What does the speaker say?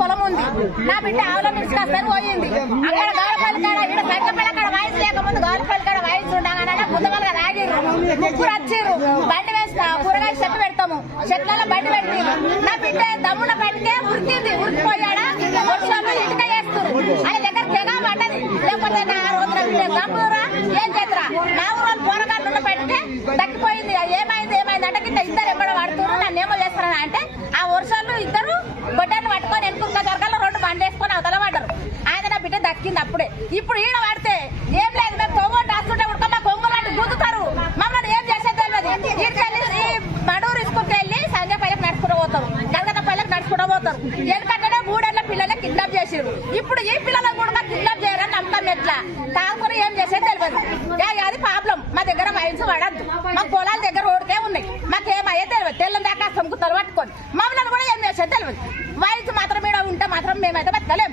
పొలం ఉంది నా బిడ్డ ఆవులను తీసుకొస్తాను పోయింది అక్కడ గౌరపల్లి కాడ ఇక్కడ సంగపల్లి కాడ వాయిస్ లేకముందు గౌరపల్లి కాడ వాయిస్ ఉండగానే ముందుగా రాగిర్రు ముగ్గురు వచ్చిర్రు బండి వేస్తా కూరగాయ చెట్టు పెడతాము చెట్లలో బండి పెట్టి నా బిడ్డ దమ్మున పట్టుకే ఉరికింది ఉరికిపోయాడా వర్షంలో ఇటుక వేస్తారు ఆయన దగ్గర తెగ పడ్డది లేకపోతే నా రోజున గంపూరా ఏం చేద్దరా నా ఊరు పోరగాళ్ళు పెడితే దక్కిపోయింది ఏమైంది అంటే కింద ఇద్దరు ఎక్కడ పడుతున్నారు నన్నేమో చేస్తారని అంటే ఆ వర్షాలు ఇద్దరు గొడ్డను పట్టుకొని ఎన్నుకున్న దొరకల్లో రెండు బండి వేసుకొని అవతల పడ్డారు ఆయన నా బిడ్డ దక్కింది అప్పుడే ఇప్పుడు ఈడ పడితే ఏం లేదు మేము తోగొట్టు రాసుకుంటే ఉడక మా కొంగులాంటి గుద్దుతారు మమ్మల్ని ఏం చేసేది తెలియదు ఈడికెళ్ళి ఈ మడూరు ఇసుకుకి వెళ్ళి సంజయపల్లికి నడుచుకుంటూ పోతారు కలకత్తపల్లికి నడుచుకుంటూ పోతారు ఎందుకంటే మూడేళ్ల పిల్లలే కిడ్నాప్ చేసారు ఇప్పుడు ఈ పిల్లలకు కూడా కిడ్నాప్ చేయరని నమ్మకం ఎట్లా తాగుకొని ఏం చేసేది తెలియదు అది ప్రాబ్లం మా దగ్గర మైన్స్ పడద్దు మా పొలాల దగ్గర రోడ్కే ఉన్నాయి మాకేమయ్యే తెలియదు తెల్లని దాకా సొంకుతారు పట్టుకొని మమ్మల్ని కూడా ఏం చేసేది తెలియదు మైన్స్ మాత్రం ఈడ ఉంటే మాత్రం మేమైతే బతకలేం